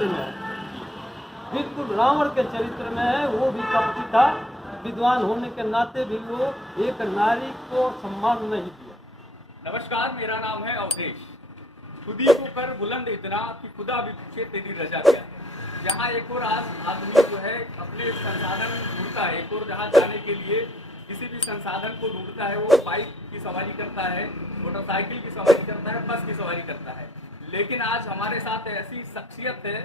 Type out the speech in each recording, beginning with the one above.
चरित्र में है, बिल्कुल रावण के चरित्र में है। वो भी कपटी था, विद्वान होने के नाते भी वो एक नारी को सम्मान नहीं दिया। नमस्कार, मेरा नाम है अवधेश। खुदी को कर बुलंद इतना कि खुदा भी पूछे तेरी रजा क्या है। जहाँ एक और आज आदमी जो है अपने संसाधन ढूंढता है, एक और जहाँ जाने के लिए किसी भी संसाधन को ढूंढता है, वो बाइक की सवारी करता है, मोटरसाइकिल की सवारी करता है, बस की सवारी करता है। लेकिन आज हमारे साथ ऐसी शख्सियत है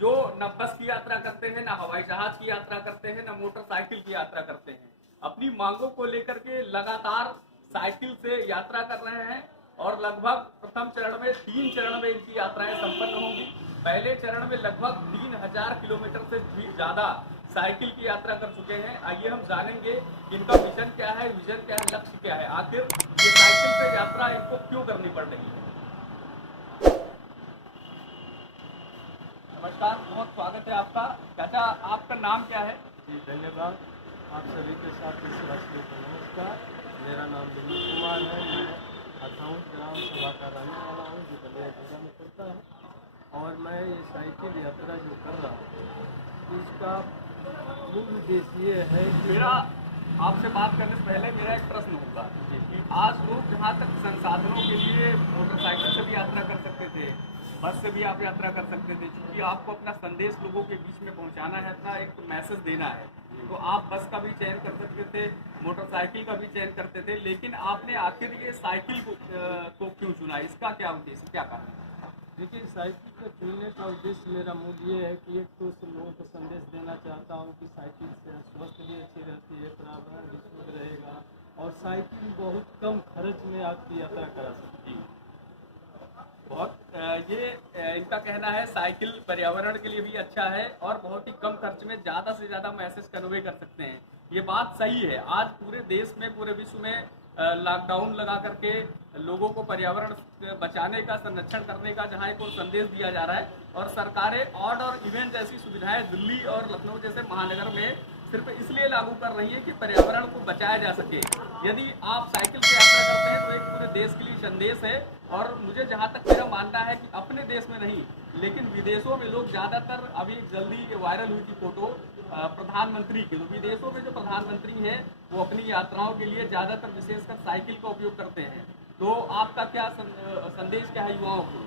जो न बस की यात्रा करते हैं, न हवाई जहाज की यात्रा करते हैं, न मोटरसाइकिल की यात्रा करते हैं। अपनी मांगों को लेकर के लगातार साइकिल से यात्रा कर रहे हैं और लगभग प्रथम चरण में 3 चरण में इनकी यात्राएं संपन्न होंगी। पहले चरण में लगभग 3000 किलोमीटर से भी ज्यादा साइकिल की यात्रा कर चुके हैं। आइए हम जानेंगे इनका विजन क्या है, लक्ष्य क्या है, आखिर ये साइकिल से यात्रा इनको क्यों करनी पड़ रही है। नमस्कार, बहुत स्वागत है आपका। चाचा, आपका नाम क्या है? जी धन्यवाद। आप सभी के साथ देशवासियों को नमस्कार। मेरा नाम विनीत कुमार है। मैं अठाउन ग्राम सभा का रहने वाला हूँ जो बलिया जिला में पड़ता है। और मैं ये साइकिल यात्रा जो कर रहा हूँ इसका मूल उद्देश्य ये है कि मेरा आपसे बात करने से पहले मेरा एक प्रश्न होगा कि आज लोग जहाँ तक संसाधनों के लिए मोटरसाइकिल से भी यात्रा कर सकते थे, बस से भी आप यात्रा कर सकते थे, क्योंकि आपको अपना संदेश लोगों के बीच में पहुँचाना है, अपना एक मैसेज देना है, तो आप बस का भी चयन कर सकते थे, मोटरसाइकिल का भी चयन करते थे। लेकिन आपने आखिर ये साइकिल को क्यों चुना? इसका क्या उद्देश्य, क्या कारण? देखिए, साइकिल को चुनने का उद्देश्य मेरा मूल ये है कि एक तो लोगों को संदेश देना चाहता हूँ कि साइकिल से स्वास्थ्य भी अच्छी रहती है, पर्यावरण भी शुद्ध रहेगा और साइकिल बहुत कम खर्च में आपकी यात्रा करा सकती है। बहुत ये इनका कहना है साइकिल पर्यावरण के लिए भी अच्छा है और बहुत ही कम खर्च में ज़्यादा से ज़्यादा मैसेज कन्वे कर सकते हैं। ये बात सही है। आज पूरे देश में, पूरे विश्व में लॉकडाउन लगा करके लोगों को पर्यावरण बचाने का, संरक्षण करने का जहाँ एक और संदेश दिया जा रहा है, और सरकारें ऑड और इवन जैसी सुविधाएं दिल्ली और लखनऊ जैसे महानगर में सिर्फ इसलिए लागू कर रही है कि पर्यावरण को बचाया जा सके। यदि आप साइकिल से यात्रा करते हैं तो एक पूरे देश के लिए संदेश है। और मुझे जहाँ तक मेरा मानना है कि अपने देश में नहीं, लेकिन विदेशों में लोग ज़्यादातर, अभी जल्दी वायरल हुई थी फोटो प्रधानमंत्री की, तो विदेशों में जो प्रधानमंत्री हैं वो अपनी यात्राओं के लिए ज़्यादातर विशेषकर साइकिल का उपयोग करते हैं। तो आपका क्या संदेश क्या है युवाओं को?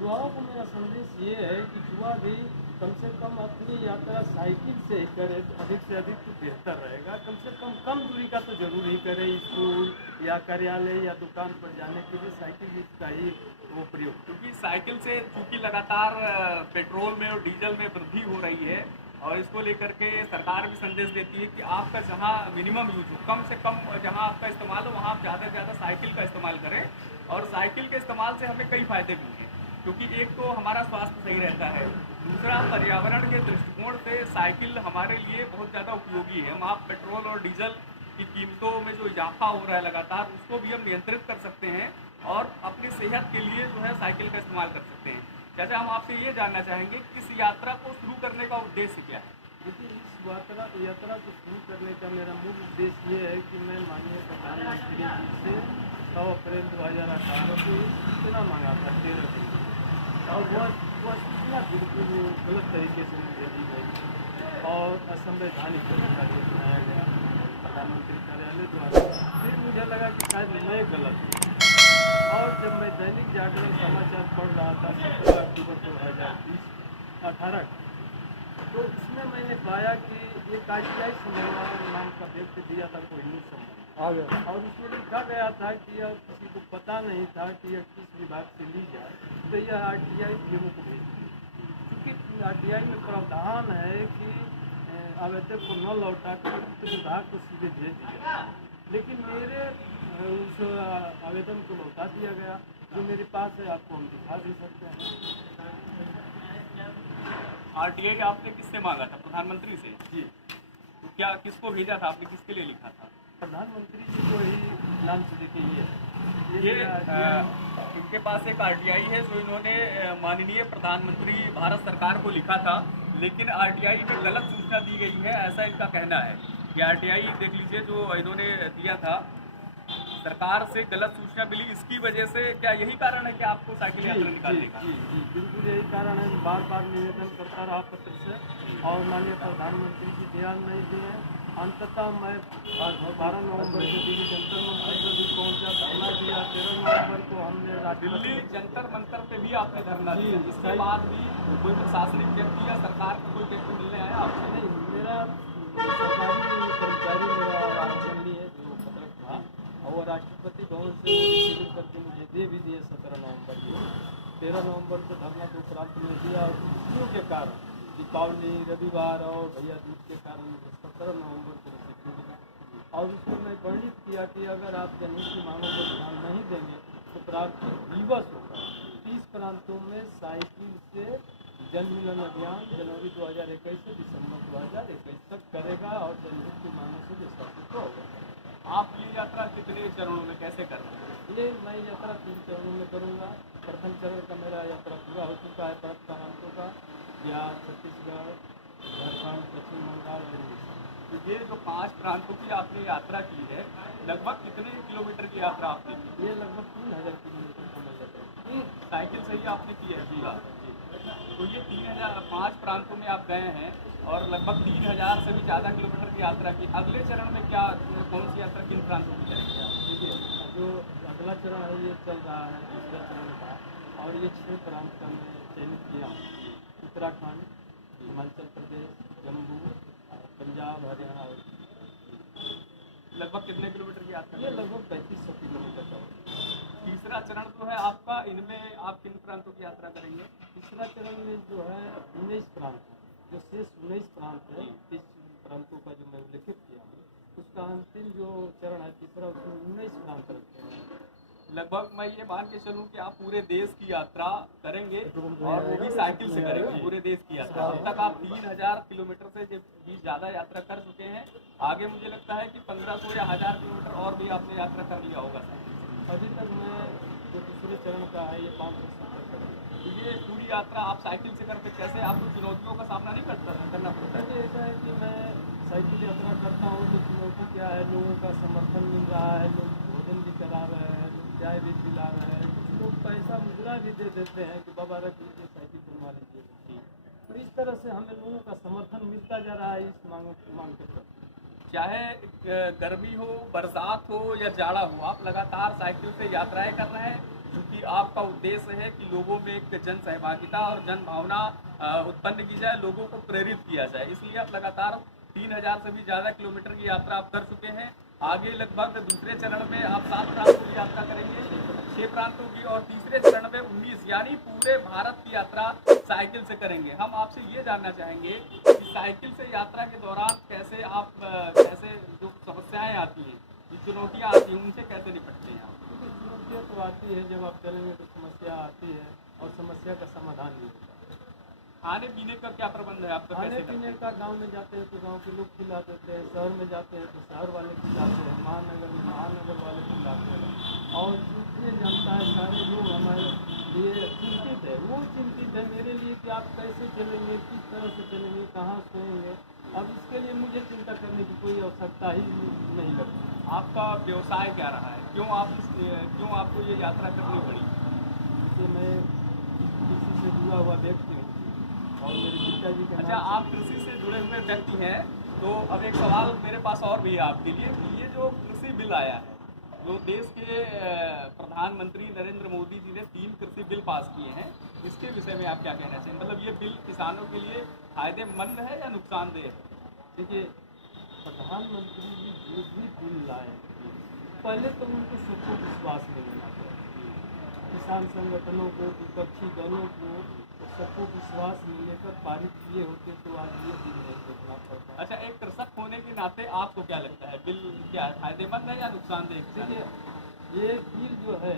युवाओं को मेरा संदेश ये है कि युवा भी कम से कम अपनी यात्रा साइकिल से ही करे, अधिक से अधिक तो बेहतर रहेगा। कम से कम दूरी का तो जरूर ही करे, स्कूल या कार्यालय या दुकान पर जाने के लिए साइकिल का ही वो प्रयोग। क्योंकि साइकिल से चूंकि लगातार पेट्रोल में और डीजल में वृद्धि हो रही है, और इसको लेकर के सरकार भी संदेश देती है कि आपका जहां मिनिमम यूज हो, कम से कम जहां आपका इस्तेमाल हो, वहां आप ज़्यादा से ज़्यादा साइकिल का इस्तेमाल करें। और साइकिल के इस्तेमाल से हमें कई फायदे भी हैं, क्योंकि एक तो हमारा स्वास्थ्य सही रहता है, दूसरा पर्यावरण के दृष्टिकोण से साइकिल हमारे लिए बहुत ज़्यादा उपयोगी है। हम आप पेट्रोल और डीजल की कीमतों में जो इजाफा हो रहा है लगातार, उसको भी हम नियंत्रित कर सकते हैं और अपनी सेहत के लिए जो है साइकिल का इस्तेमाल कर सकते हैं। जैसे हम आपसे ये जानना चाहेंगे कि इस यात्रा को शुरू करने का उद्देश्य क्या है? देखिए, इस यात्रा को शुरू करने का मेरा मूल उद्देश्य ये है कि मैं माननीय प्रधानमंत्री जी से 6 अप्रैल 2018 को सूचना मांगा था 13 दिन, और वह सूचना बिल्कुल गलत तरीके से मुझे दी गई और असंवैधानिक तरीका से बनाया गया प्रधानमंत्री कार्यालय द्वारा। फिर मुझे लगा कि शायद मैं गलत हूँ, और जब मैं दैनिक जागरण समाचार पढ़ रहा था 17 अक्टूबर 2018 तो इसमें मैंने पाया कि एक आईटीआई समन्वय नाम का व्यक्ति दिया था, कोई न्यूज़ समन्वय, और उसमें लिखा गया था कि यह किसी को पता नहीं था कि यह किस विभाग से ली जाए, तो यह आरटीआई पीएमओ को भेज दी। क्योंकि आरटीआई में प्रावधान है कि आवेदक को न लौटा कर उक्त विभाग को सीधे भेज दिया, लेकिन मेरे उस आवेदन को लौटा दिया गया। जो मेरे पास है आपको हम दिखा भी सकते हैं। आरटीआई आपने किससे मांगा था? प्रधानमंत्री से? जी। तो क्या किसको भेजा था आपने, किसके लिए लिखा था? प्रधानमंत्री जी को ही नाम से देखिए ये इनके पास एक आरटीआई है जो इन्होंने माननीय प्रधानमंत्री भारत सरकार को लिखा था, लेकिन आरटीआई में गलत सूचना दी गई है, ऐसा इनका कहना है। ये आरटीआई देख लीजिए जो इन्होंने दिया था सरकार से गलत सूचना मिली, इसकी वजह से क्या यही कारण है कि आपको साइकिल यात्रा निकालने का? जी बिल्कुल यही कारण है। बार बार निवेदन करता रहा पत्र से और माननीय प्रधानमंत्री जी ध्यान नहीं दिए। अंततः मैं 12 नवंबर को दिल्ली जंतर मंतर पर भी पहुंचा, धरना दिया। 13 नवंबर को हमने दिल्ली जंतर मंतर पे भी आपने धरना जी, दिया, इसके बाद भी कोई प्रशासनिक व्यक्ति या सरकार का कोई व्यक्ति मिलने आया आपसे? नहीं, मेरा सरकारी कर्मचारी मेरा राजमंडी है जो पत्रक था, और राष्ट्रपति भवन से शिविर करके मुझे दे भी दिए 17 नवंबर को। 13 नवंबर को धरना तो प्राप्त में दिया, और छुट्टियों के कारण दीपावली, रविवार और भैया दूज के कारण 17 नवंबर को छुट्टी मिला। और उसको मैं वर्णित किया कि अगर आप जनहित की मांगों पर ध्यान नहीं देंगे तो प्राप्त दिवस होगा 30 प्रांतों में साइकिल से जन मिलन अभियान जनवरी 2021 से दिसंबर 2021 तक करेगा, और जनहित की मांगों से विस्थापित होगा। आप ये यात्रा कितने चरणों में कैसे कर रहे हैं? ये मैं यात्रा 3 चरणों में करूँगा। प्रथम चरण का मेरा यात्रा पूरा हो चुका है 5 प्रांतों का, बिहार, छत्तीसगढ़, झारखंड, पश्चिम बंगाल और उड़ीसा। तो ये जो 5 प्रांतों की आपने यात्रा की है, लगभग कितने किलोमीटर की यात्रा आपने की? ये लगभग 3000 किलोमीटर समझ लेते हैं। साइकिल से ही आपने की है पूरा? तो ये 5 प्रांतों में आप गए हैं और लगभग 3000 से भी ज़्यादा किलोमीटर की यात्रा की। अगले चरण में क्या, कौन सी यात्रा किन प्रांतों की करेंगे आप? देखिए, जो अगला चरण है ये चल रहा है दूसरा चरण का, और ये 6 प्रांत का मैं चयनित किया हूँ। उत्तराखंड, हिमाचल प्रदेश, जम्मू, पंजाब, हरियाणा। लगभग कितने किलोमीटर की यात्रा? ये लगभग 3500 किलोमीटर का होगा। तीसरा चरण जो है आपका, इनमें आप किन प्रांतों की यात्रा करेंगे? तीसरा चरण में जो है 19 प्रांत है, जो शेष 19 प्रांत है, 30 प्रांतों का जो मैं उल्लेखित किया हूँ, उसका अंतिम जो चरण है तीसरा, उसमें 19 प्रांत रखते हैं। लगभग मैं ये मान के चलूँ कि आप पूरे देश की यात्रा करेंगे, और वो भी साइकिल से करेंगे पूरे देश की यात्रा। अब तक आप 3000 किलोमीटर से भी ज़्यादा यात्रा कर चुके हैं। आगे मुझे लगता है कि 1500 या 1000 किलोमीटर और भी आपने यात्रा कर लिया होगा। अभी तक मैं जो दूसरे चरण का है ये 570 करूँगा। तो ये पूरी यात्रा आप साइकिल से करते, कैसे आपको चुनौतियों का सामना नहीं करना पड़ता है? मुझे ऐसा है कि मैं साइकिल यात्रा करता हूँ तो चुनौती क्या है, लोगों का समर्थन मिल रहा है, लोग भोजन भी करा रहे हैं, लोग चाय भी पिला रहे हैं, कुछ लोग पैसा मुद्रा भी दे देते हैं कि बाबा रख लीजिए, साइकिल बनवा लीजिए। तो इस तरह से हमें लोगों का समर्थन मिलता जा रहा है इस मांग के प्रति। चाहे गर्मी हो, बरसात हो या जाड़ा हो, आप लगातार साइकिल से यात्राएं कर रहे हैं, क्योंकि आपका उद्देश्य है कि लोगों में एक जन सहभागिता और जन भावना उत्पन्न की जाए, लोगों को प्रेरित किया जाए। इसलिए आप लगातार 3000 से भी ज़्यादा किलोमीटर की यात्रा आप कर चुके हैं। आगे लगभग दूसरे चरण में आप 7 प्रांतों की यात्रा करेंगे, 6 प्रांतों की, और तीसरे चरण में 19, यानी पूरे भारत की यात्रा साइकिल से करेंगे। हम आपसे ये जानना चाहेंगे कि साइकिल से यात्रा के दौरान कैसे जो समस्याएं आती हैं, जो चुनौतियां आती हैं, उनसे कैसे निपटते हैं आप? चुनौतियाँ तो आती है, जब आप चलेंगे तो समस्या आती है, और समस्या का समाधान भी होता है। खाने पीने का क्या प्रबंध है आपका? खाने कैसे पीने का गांव में जाते हैं तो गांव के लोग खिला देते हैं, शहर में जाते हैं तो शहर वाले खिलाते हैं, महानगर वाले खिलाते हैं। और जितने जानता है सारे लोग हमारे लिए चिंतित है, वो चिंतित है मेरे लिए कि आप कैसे चलेंगे, किस तरह से चलेंगे, कहाँ सोएंगे। अब इसके लिए मुझे चिंता करने की कोई आवश्यकता ही नहीं लगती। आपका व्यवसाय क्या रहा है? क्यों आपको ये यात्रा करनी पड़ी? जैसे मैं किसी से जुड़ा हुआ व्यक्ति हूँ, और मेरे पिताजी के अच्छा, आप कृषि से जुड़े हुए व्यक्ति हैं, तो अब एक सवाल मेरे पास और भी है आपके लिए कि ये जो कृषि बिल आया है, जो देश के प्रधानमंत्री नरेंद्र मोदी जी ने 3 कृषि बिल पास किए हैं, इसके विषय में आप क्या कहना चाहिए? मतलब ये बिल किसानों के लिए फायदेमंद है या नुकसानदेह है? देखिए, प्रधानमंत्री जी जो भी बिल लाए, पहले तो उनको सबको विश्वास में लेना चाहिए। किसान संगठनों को, विपक्षी दलों को, तो सबको विश्वास में लेकर पारित किए होते तो आज ये बिल नहीं देखना पड़ता। अच्छा, एक कृषक होने के नाते आपको क्या लगता है, बिल क्या है, फायदेमंद है या नुकसानदेह? देखिए, ये बिल जो है,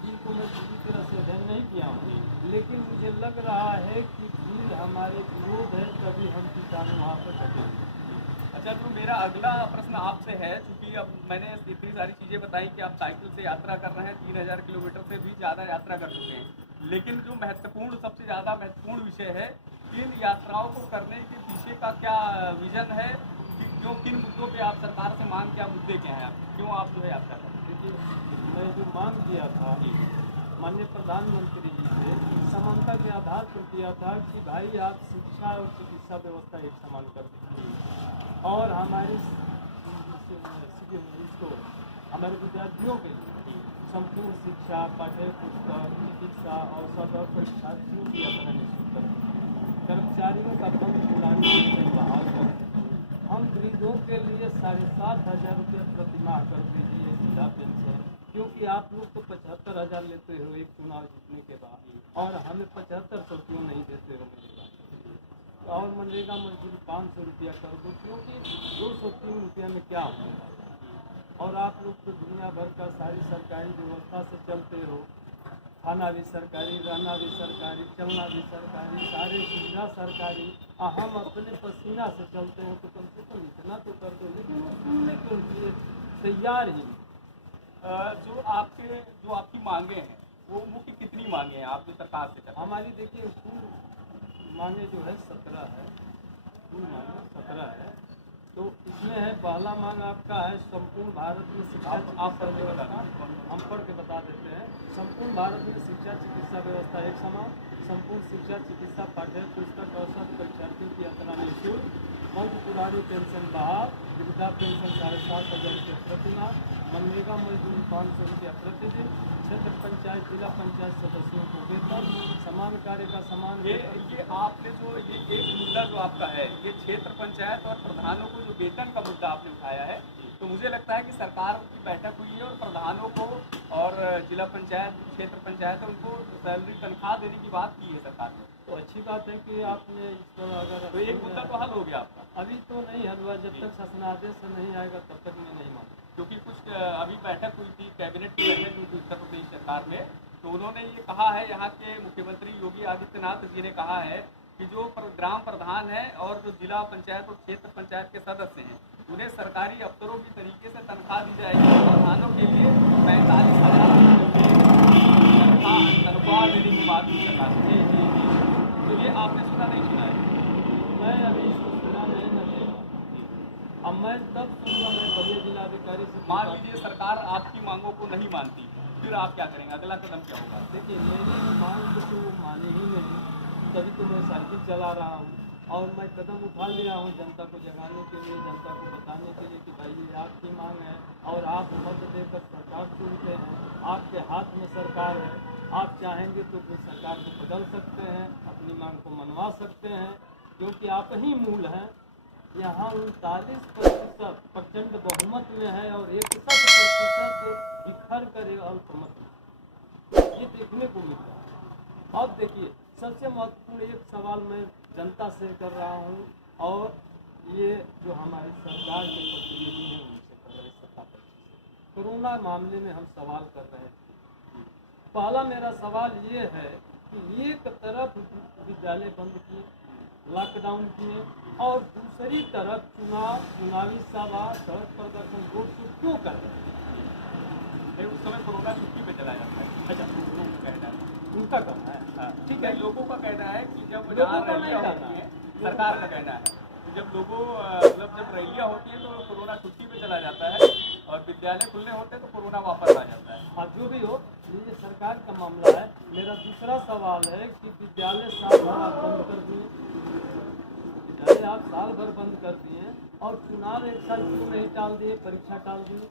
बिल को मैं पूरी तरह से अध्ययन नहीं किया हूँ, लेकिन मुझे लग रहा है कि बिल हमारे विरोध है, तभी हम किसान वहाँ पर कटेंगे। अच्छा, जो मेरा अगला प्रश्न आपसे है, क्योंकि अब मैंने इतनी सारी चीज़ें बताई कि आप साइकिल से यात्रा कर रहे हैं, 3000 किलोमीटर से भी ज़्यादा यात्रा कर चुके हैं, लेकिन जो सबसे ज़्यादा महत्वपूर्ण विषय है, इन यात्राओं को करने के पीछे का क्या विजन है, कि किन मुद्दों पे आप सरकार से मांग, क्या मुद्दे क्या हैं आप, क्यों आप जो है यात्रा कर रहे हैं? देखिए, मैं जो मांग किया था माननीय प्रधानमंत्री जी से समानता के आधार पर किया था कि भाई आप शिक्षा और चिकित्सा व्यवस्था एक समान कर दीजिए और हमारे इसको हमारे विद्यार्थियों के लिए संपूर्ण शिक्षा, पाठ्य पुस्तक, चिकित्सा, औषध और परीक्षार्थियों की यात्रा निःशुल्क कर दीजिए। कर्मचारियों का फंड पुरानी पेंशन बहाल कर दीजिए। हम गरीबों के लिए 7,500 रुपये प्रति माह कर दीजिए वृद्धा पेंशन, क्योंकि आप लोग तो 75,000 लेते हो एक चुनाव जीतने के बाद और हमें 7500 क्यों नहीं देते हो मेरे बात। और मनरेगा मजदूरी 500 रुपया कर दो, क्योंकि 203 रुपया में क्या होगा। और आप लोग तो दुनिया भर का सारी सरकारी व्यवस्था से चलते हो, खाना भी सरकारी, रहना भी सरकारी, चलना भी सरकारी, सारे सुविधा सरकारी, हम अपने पसीना से चलते हैं तो कम से कम इतना तो कर दो। लेकिन वो सुनने के लिए तैयार ही जो आपकी मांगे हैं वो मुख्य कितनी मांगे हैं आप जो सरकार से करते हैं? हमारी देखिए कुल मांगे जो है 17 है, कुल मांगे 17 है। तो इसमें है पहला मांग आपका है संपूर्ण भारत में शिक्षा चिकित्सा व्यवस्था, हम पढ़ के बता देते हैं। संपूर्ण भारत में शिक्षा चिकित्सा व्यवस्था एक समान, संपूर्ण शिक्षा चिकित्सा पाठ्य पुस्तक औसत परीक्षार्थियों की यात्रा निःशुल्क, पंच पुरानी पेंशन बहाल, वृद्धा पेंशन 7,500 रुपये प्रति माह, मनरेगा मजदूरी 500 रुपया प्रतिदिन, क्षेत्र पंचायत जिला पंचायत सदस्यों को वेतन, समान कार्य का समान ये आपने जो ये एक मुद्दा जो आपका है ये क्षेत्र पंचायत और प्रधानों को जो वेतन का मुद्दा आपने उठाया है, तो मुझे लगता है कि सरकार की बैठक हुई है और प्रधानों को और जिला पंचायत क्षेत्र पंचायत है उनको सैलरी तनख्वाह देने की बात की है सरकार ने। तो अच्छी बात है कि आपने इस पर अगर तो एक मुद्दा तो हल हो गया आपका? अभी तो नहीं हल हुआ, जब तक शासनादेश नहीं आएगा तब तक मैं नहीं मानूँ। क्योंकि कुछ अभी बैठक हुई थी, कैबिनेट की बैठक हुई थी उत्तर प्रदेश सरकार में, तो उन्होंने ये कहा है, यहाँ के मुख्यमंत्री योगी आदित्यनाथ जी ने कहा है कि जो ग्राम प्रधान है और जो जिला पंचायत और क्षेत्र पंचायत के सदस्य हैं उन्हें सरकारी अफसरों की तरीके से तनख्वाह दी जाएगी। प्रधानों के लिए 45,000 तनख्वाह देने की बात की सरकार ने। तो ये आपने सुना नहीं सुना है? मैं अभी इसको सुना नहीं न देखा। अब मैं तब सुनूंगा, मैं बड़े जिलाधिकारी से। मान लीजिए सरकार आपकी मांगों को नहीं मानती, फिर आप क्या करेंगे? अगला कदम क्या होगा? देखिए, मेरी मांग तो वो माने ही नहीं, तभी तो मैं साइकिल चला रहा हूँ और मैं कदम उठा लिया हूँ जनता को जगाने के लिए, जनता को बताने के लिए कि भाई ये आपकी मांग है और आप मत देकर सरकार चुनते हैं, आपके हाथ में सरकार है, आप चाहेंगे तो फिर सरकार को बदल सकते हैं, अपनी मांग को मनवा सकते हैं, क्योंकि आप ही मूल हैं। यहाँ 39% प्रचंड बहुमत में है और 61% बिखर कर एक अल्पमत में, ये देखने को मिल रहा है। अब देखिए, सबसे महत्वपूर्ण एक सवाल मैं जनता से कर रहा हूँ और ये जो हमारी सरकार के प्रतिनिधि हैं उनसे कर रहे, सत्ता पक्ष से कोरोना मामले में हम सवाल कर रहे थे। पहला मेरा सवाल ये है कि एक तरफ विद्यालय बंद किए, लॉकडाउन किए और दूसरी तरफ चुनावी सभा, सड़क प्रदर्शन, रोड शो क्यों कर रहे हैं? उस समय कोरोना छुट्टी पे चला जाता है। अच्छा, कहना है उनका कहना है, ठीक है। लोगों का कहना है कि जब लोगों का नहीं कहना है, सरकार का कहना है जब लोगों मतलब जब रैलियां होती है तो कोरोना छुट्टी पे चला जाता है और विद्यालय खुलने होते हैं तो कोरोना वापस आ जाता है। हाँ, जो भी हो, ये सरकार का मामला है। मेरा दूसरा सवाल है कि विद्यालय साल भर आप बंद कर दिए, विद्यालय आप साल भर बंद कर दिए और चुनाव एक साल क्यों नहीं टाल दिए, परीक्षा टाल दिए?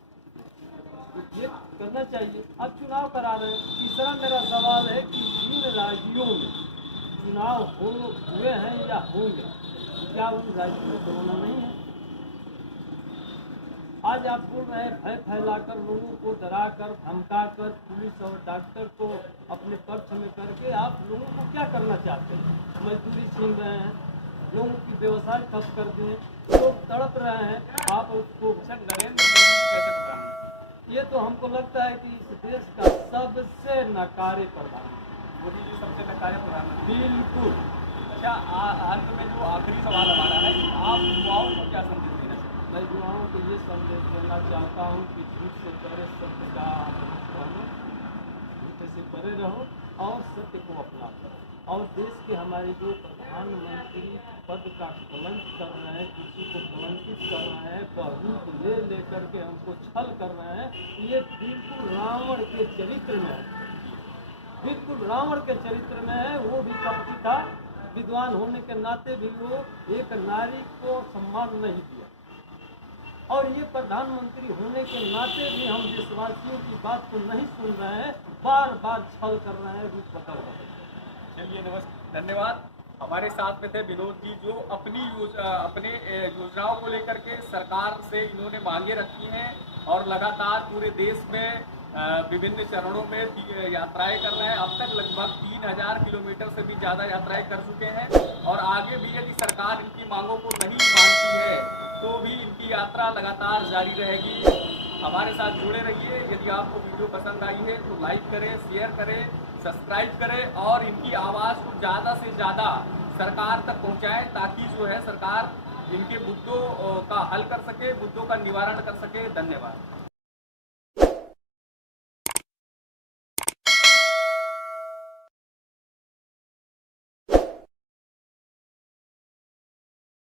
ये करना चाहिए, अब चुनाव करा रहे हैं। तीसरा मेरा सवाल है कि जिन राज्यों में चुनाव हुए हैं या होंगे, क्या उन राज्यों में कोरोना नहीं है? आज आप बोल रहे हैं भय फैलाकर, लोगों को डराकर, धमकाकर, पुलिस और डॉक्टर को अपने पक्ष में करके आप लोगों को क्या करना चाहते हैं? मजदूरी छीन रहे हैं, लोगों की व्यवसाय ठप कर दिए, लोग तड़प रहे हैं, आप उसको। नरेंद्र मोदी कैसे प्रधानमंत्री? ये तो हमको लगता है कि इस देश का सबसे नकारे प्रधानमंत्री मोदी जी सबसे नकारे प्रधानमंत्री। बिल्कुल। अच्छा, अंत में जो आखिरी सवाल हमारा है कि आप युवाओं को क्या संदेश देना चाहते हैं? मैं युवाओं को ये संदेश देना चाहता हूँ कि झूठ से परे सत्य का बनो, झूठ से परे रहो और सत्य को अपना करो और देश के हमारे जो प्रधानमंत्री पद का कलंक कर रहे हैं, किसी को कलंकित कर रहे हैं, बहरूद ले लेकर के हमको छल कर रहे हैं, ये बिल्कुल रावण के चरित्र में है, बिल्कुल रावण के चरित्र में है। वो भी कपटी था, विद्वान होने के नाते भी वो एक नारी को सम्मान नहीं दिया, और ये प्रधानमंत्री होने के नाते भी हम देशवासियों की बात को नहीं सुन रहे हैं, बार बार छल कर रहे हैं, रूप बदल रहे हैं। चलिए नमस्कार, धन्यवाद। हमारे साथ में थे विनोद जी, जो अपने योजनाओं को लेकर के सरकार से इन्होंने मांगे रखी हैं और लगातार पूरे देश में विभिन्न चरणों में यात्राएं कर रहे हैं। अब तक लगभग 3000 किलोमीटर से भी ज़्यादा यात्राएं कर चुके हैं, और आगे भी यदि सरकार इनकी मांगों को नहीं मानती है तो भी इनकी यात्रा लगातार जारी रहेगी। हमारे साथ जुड़े रहिए। यदि आपको वीडियो पसंद आई है तो लाइक करें, शेयर करें, सब्सक्राइब करें, और इनकी आवाज़ को ज़्यादा से ज़्यादा सरकार तक पहुँचाएं, ताकि जो है सरकार इनके मुद्दों का हल कर सके, मुद्दों का निवारण कर सके। धन्यवाद।